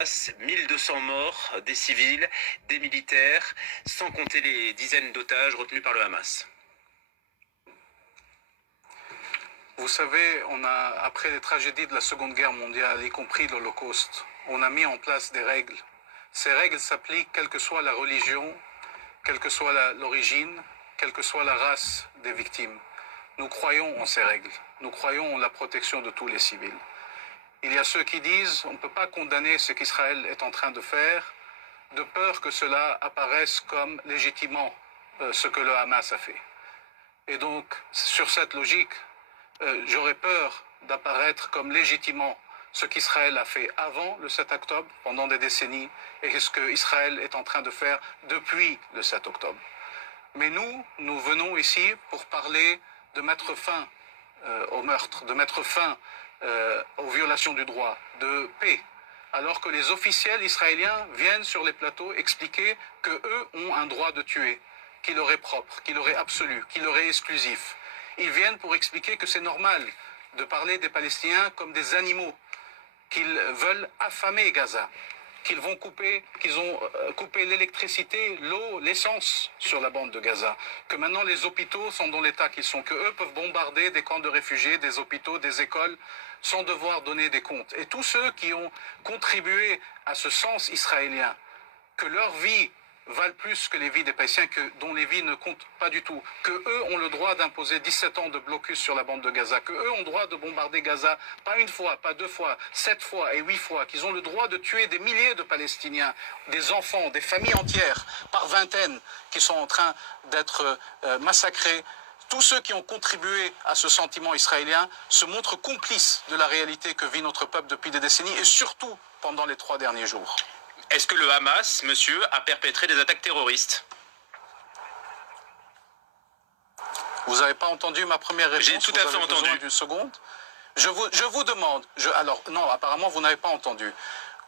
1200 morts, des civils, des militaires, sans compter les dizaines d'otages retenus par le Hamas. Vous savez, après les tragédies de la Seconde Guerre mondiale, y compris l'Holocauste, on a mis en place des règles. Ces règles s'appliquent quelle que soit la religion, quelle que soit l'origine, quelle que soit la race des victimes. Nous croyons en ces règles. Nous croyons en la protection de tous les civils. Il y a ceux qui disent qu'on ne peut pas condamner ce qu'Israël est en train de faire, de peur que cela apparaisse comme légitimant ce que le Hamas a fait. Et donc, sur cette logique, j'aurais peur d'apparaître comme légitimant ce qu'Israël a fait avant le 7 octobre, pendant des décennies, et ce qu'Israël est en train de faire depuis le 7 octobre. Mais nous venons ici pour parler de mettre fin au meurtre, de mettre fin aux violations du droit, de paix, alors que les officiels israéliens viennent sur les plateaux expliquer qu'eux ont un droit de tuer, qu'il leur est propre, qu'il leur est absolu, qu'il leur est exclusif. Ils viennent pour expliquer que c'est normal de parler des Palestiniens comme des animaux, qu'ils veulent affamer Gaza, qu'ils ont coupé l'électricité, l'eau, l'essence sur la bande de Gaza, que maintenant les hôpitaux sont dans l'état qu'ils sont, qu'eux peuvent bombarder des camps de réfugiés, des hôpitaux, des écoles, sans devoir donner des comptes. Et tous ceux qui ont contribué à ce sens israélien, que leur vie valent plus que les vies des Palestiniens, dont les vies ne comptent pas du tout, que eux ont le droit d'imposer 17 ans de blocus sur la bande de Gaza, que eux ont le droit de bombarder Gaza, pas une fois, pas deux fois, 7 fois et 8 fois, qu'ils ont le droit de tuer des milliers de Palestiniens, des enfants, des familles entières, par vingtaines, qui sont en train d'être massacrés. Tous ceux qui ont contribué à ce sentiment israélien se montrent complices de la réalité que vit notre peuple depuis des décennies, et surtout pendant les 3 derniers jours. Est-ce que le Hamas, monsieur, a perpétré des attaques terroristes? Vous n'avez pas entendu ma première réponse? J'ai tout à fait entendu. D'une seconde. Je vous demande. Alors non, apparemment vous n'avez pas entendu.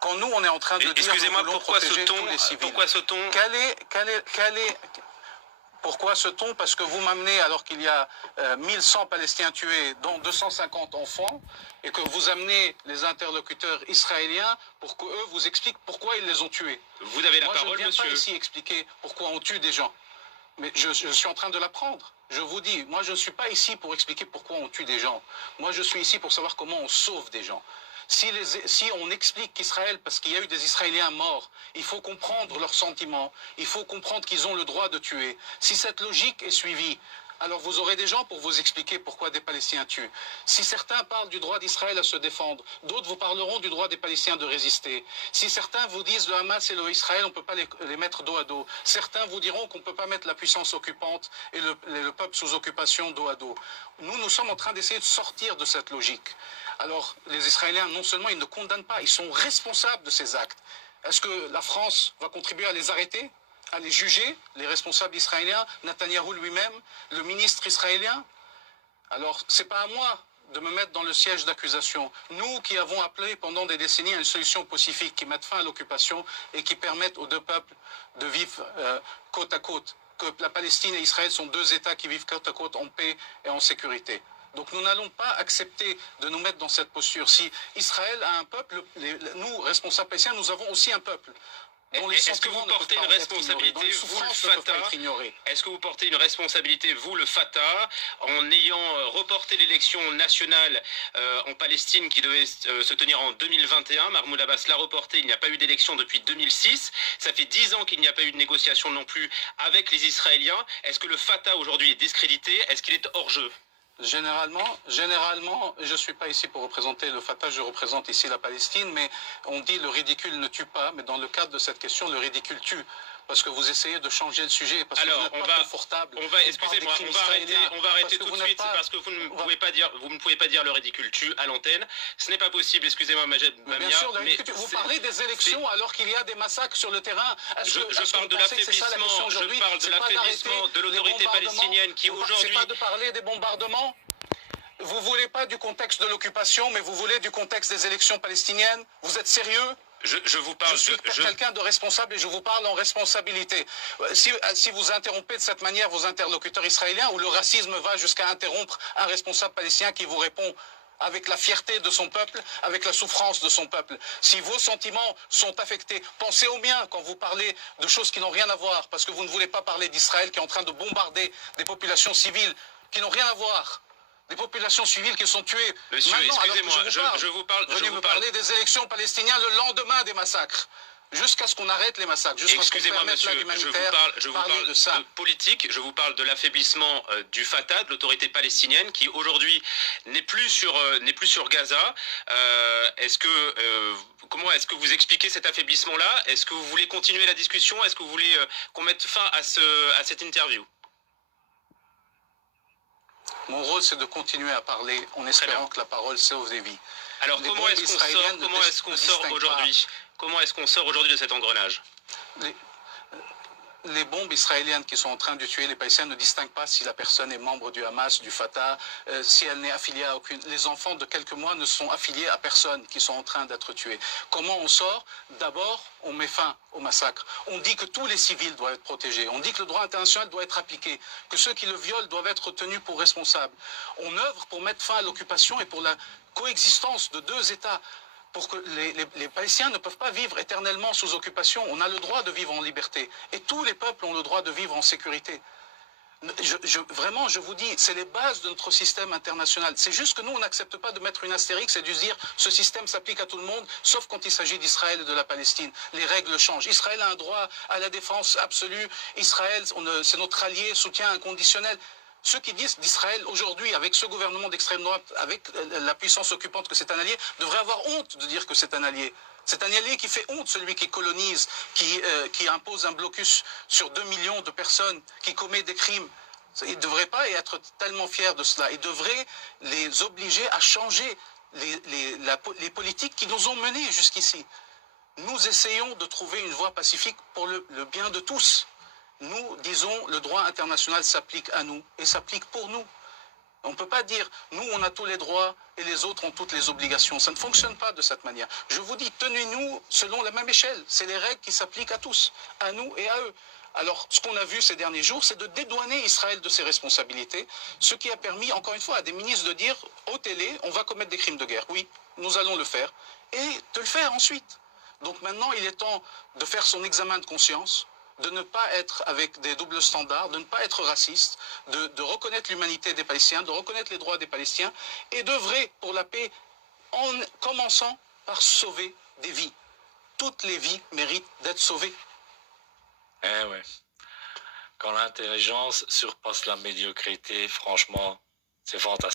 Quand nous on est en train de dire, excusez-moi, pourquoi ce ton? Pourquoi ce ton? Pourquoi ce ton? Parce que vous m'amenez, alors qu'il y a 1100 Palestiniens tués, dont 250 enfants, et que vous amenez les interlocuteurs israéliens pour qu'eux vous expliquent pourquoi ils les ont tués. Vous avez la parole, monsieur. Je ne viens pas ici expliquer pourquoi on tue des gens. Mais je suis en train de l'apprendre. Je vous dis, moi je ne suis pas ici pour expliquer pourquoi on tue des gens. Moi je suis ici pour savoir comment on sauve des gens. Si on explique qu'Israël, parce qu'il y a eu des Israéliens morts, il faut comprendre leurs sentiments, il faut comprendre qu'ils ont le droit de tuer. Si cette logique est suivie, alors vous aurez des gens pour vous expliquer pourquoi des Palestiniens tuent. Si certains parlent du droit d'Israël à se défendre, d'autres vous parleront du droit des Palestiniens de résister. Si certains vous disent le Hamas et le Israël, on ne peut pas les mettre dos à dos. Certains vous diront qu'on ne peut pas mettre la puissance occupante et le peuple sous occupation dos à dos. Nous sommes en train d'essayer de sortir de cette logique. Alors, les Israéliens, non seulement ils ne condamnent pas, ils sont responsables de ces actes. Est-ce que la France va contribuer à les arrêter, à les juger, les responsables israéliens, Netanyahou lui-même, le ministre israélien? Alors, ce n'est pas à moi de me mettre dans le siège d'accusation. Nous qui avons appelé pendant des décennies à une solution pacifique qui mette fin à l'occupation et qui permette aux deux peuples de vivre côte à côte, que la Palestine et Israël sont deux États qui vivent côte à côte en paix et en sécurité. Donc nous n'allons pas accepter de nous mettre dans cette posture. Si Israël a un peuple, nous, responsables palestiniens, nous avons aussi un peuple. Est-ce que vous portez une responsabilité, vous le Fatah? Est-ce que vous portez une responsabilité, vous le Fatah, en ayant reporté l'élection nationale en Palestine qui devait se tenir en 2021? Mahmoud Abbas l'a reporté, il n'y a pas eu d'élection depuis 2006. Ça fait 10 ans qu'il n'y a pas eu de négociation non plus avec les Israéliens. Est-ce que le Fatah aujourd'hui est discrédité? Est-ce qu'il est hors jeu? Généralement, je ne suis pas ici pour représenter le Fatah, je représente ici la Palestine, mais on dit le ridicule ne tue pas, mais dans le cadre de cette question, le ridicule tue. Parce que vous essayez de changer le sujet, parce que vous n'êtes pas confortable. Excusez-moi, on va arrêter tout de suite, parce que vous ne pouvez pas dire le ridicule tue à l'antenne. Ce n'est pas possible, excusez-moi, Majed Bamia. Bien sûr, vous parlez des élections alors qu'il y a des massacres sur le terrain. Je parle de l'affaiblissement de l'autorité palestinienne qui aujourd'hui... C'est pas de parler des bombardements. Vous voulez pas du contexte de l'occupation, mais vous voulez du contexte des élections palestiniennes? Vous êtes sérieux? Je vous parle. Je suis quelqu'un de responsable et je vous parle en responsabilité. Si vous interrompez de cette manière vos interlocuteurs israéliens, ou le racisme va jusqu'à interrompre un responsable palestinien qui vous répond avec la fierté de son peuple, avec la souffrance de son peuple. Si vos sentiments sont affectés, pensez aux miens quand vous parlez de choses qui n'ont rien à voir, parce que vous ne voulez pas parler d'Israël qui est en train de bombarder des populations civiles qui n'ont rien à voir. Des populations civiles qui sont tuées. Monsieur, excusez-moi, je vous parle. Venez me parler des élections palestiniennes le lendemain des massacres. Jusqu'à ce qu'on arrête les massacres. Excusez-moi, monsieur, je vous parle de politique, je vous parle de l'affaiblissement du Fatah, de l'autorité palestinienne, qui aujourd'hui n'est plus sur Gaza. Comment est-ce que vous expliquez cet affaiblissement-là? Est-ce que vous voulez continuer la discussion? Est-ce que vous voulez qu'on mette fin à cette interview? Mon rôle, c'est de continuer à parler en espérant que la parole sauve des vies. Alors, comment est-ce qu'on sort aujourd'hui de cet engrenage? Les bombes israéliennes qui sont en train de tuer les Palestiniens ne distinguent pas si la personne est membre du Hamas, du Fatah, si elle n'est affiliée à aucune. Les enfants de quelques mois ne sont affiliés à personne qui sont en train d'être tués. Comment on sort? D'abord, on met fin au massacre. On dit que tous les civils doivent être protégés. On dit que le droit international doit être appliqué, que ceux qui le violent doivent être tenus pour responsables. On œuvre pour mettre fin à l'occupation et pour la coexistence de deux États. Pour que les Palestiniens ne peuvent pas vivre éternellement sous occupation. On a le droit de vivre en liberté. Et tous les peuples ont le droit de vivre en sécurité. Vraiment, je vous dis, c'est les bases de notre système international. C'est juste que nous, on n'accepte pas de mettre une astérix et de dire ce système s'applique à tout le monde, sauf quand il s'agit d'Israël et de la Palestine. Les règles changent. Israël a un droit à la défense absolue. Israël, c'est notre allié, soutien inconditionnel. Ceux qui disent d'Israël aujourd'hui, avec ce gouvernement d'extrême droite, avec la puissance occupante, que c'est un allié, devraient avoir honte de dire que c'est un allié. C'est un allié qui fait honte, celui qui colonise, qui impose un blocus sur 2 millions de personnes, qui commet des crimes. Ils ne devraient pas être tellement fiers de cela. Ils devraient les obliger à changer les politiques qui nous ont menés jusqu'ici. Nous essayons de trouver une voie pacifique pour le bien de tous. Nous disons le droit international s'applique à nous et s'applique pour nous. On ne peut pas dire nous on a tous les droits et les autres ont toutes les obligations. Ça ne fonctionne pas de cette manière. Je vous dis, tenez-nous selon la même échelle. C'est les règles qui s'appliquent à tous, à nous et à eux. Alors, ce qu'on a vu ces derniers jours, c'est de dédouaner Israël de ses responsabilités, ce qui a permis, encore une fois, à des ministres de dire aux télé, on va commettre des crimes de guerre. Oui, nous allons le faire, et de le faire ensuite. Donc maintenant, il est temps de faire son examen de conscience, de ne pas être avec des doubles standards, de ne pas être raciste, de reconnaître l'humanité des Palestiniens, de reconnaître les droits des Palestiniens et d'œuvrer pour la paix en commençant par sauver des vies. Toutes les vies méritent d'être sauvées. Eh ouais. Quand l'intelligence surpasse la médiocrité, franchement, c'est fantastique.